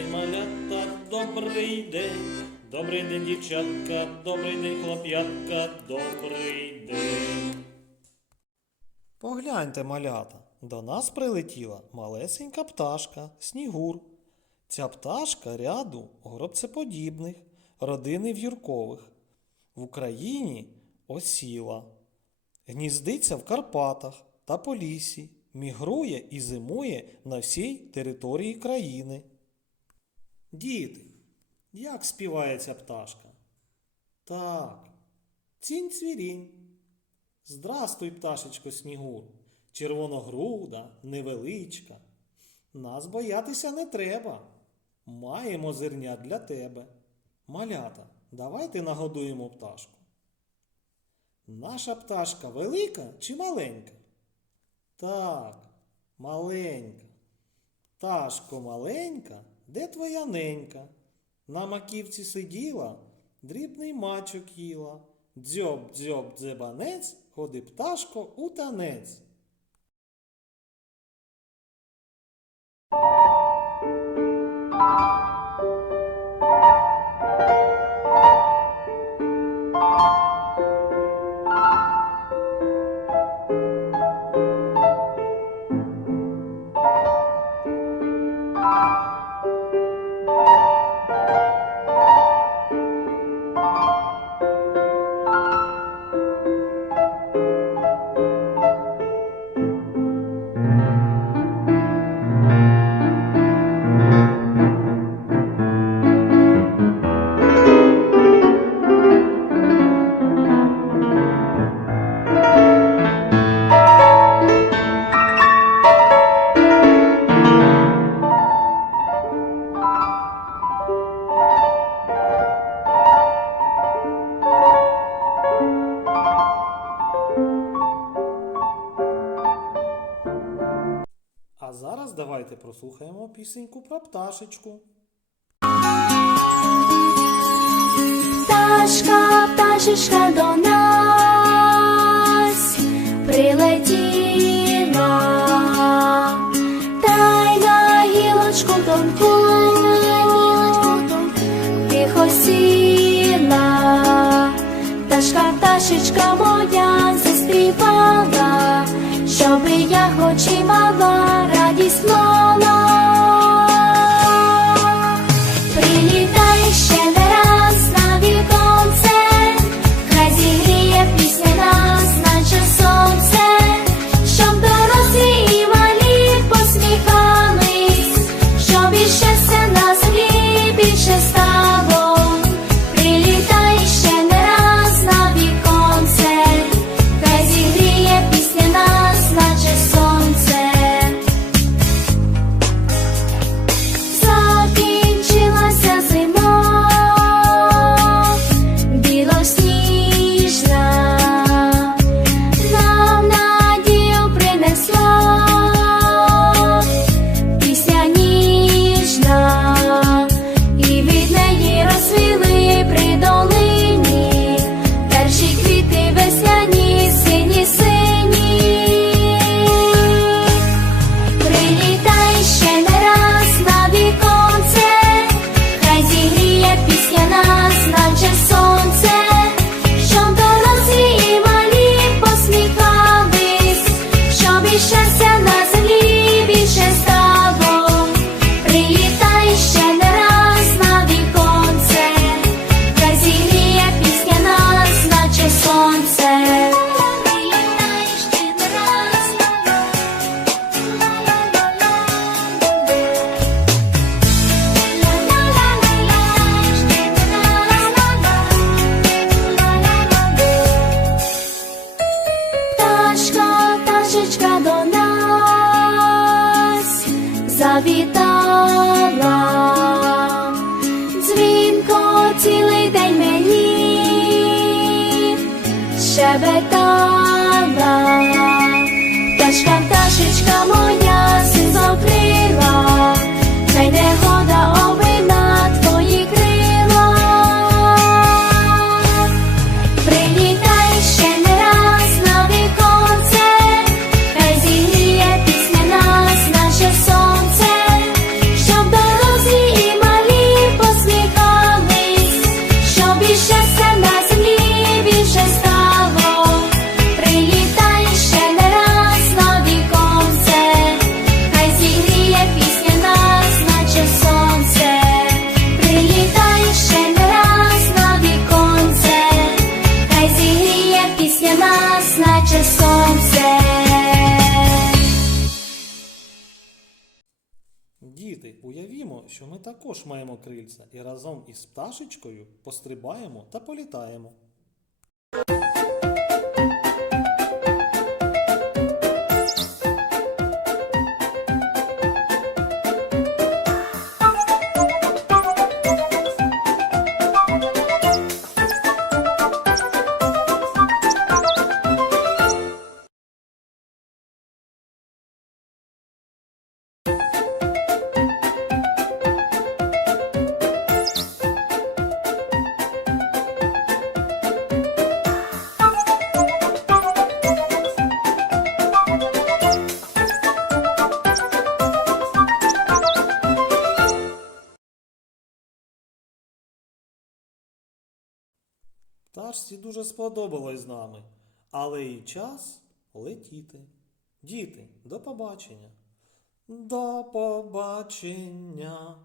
день, малята, добрий день. Добрий день, дівчатка, добрий день, хлоп'ятка, добрий день. Погляньте, малята, до нас прилетіла малесенька пташка, снігур. Ця пташка ряду горобцеподібних, родини в'юркових. В Україні осіла. Гніздиться в Карпатах та по лісі, мігрує і зимує на всій території країни. Діти, як співає ця пташка? Так, цінь цвірінь. Здрастуй, пташечко Снігур, червоногруда, невеличка. Нас боятися не треба. Маємо зерня для тебе. Малята, давайте нагодуємо пташку. Наша пташка велика чи маленька? Так, маленька. Пташко маленька, де твоя ненька? На маківці сиділа, дрібний мачок їла. Дзьоб, дзьоб, дзебанець, ходи пташко у танець. Давайте прослухаємо пісеньку про пташечку. Пташка, пташечка до нас прилетіла, та й на гілочку тонку, тихо сіла. Пташка, пташечка моя заспівала, щоби я хоч і мала small дзвінко цілий день мені щебетала. Пташка, пташечка що ми також маємо крильця і разом із пташечкою пострибаємо та політаємо. Пташці дуже сподобалось з нами, але і час летіти. Діти, до побачення. До побачення.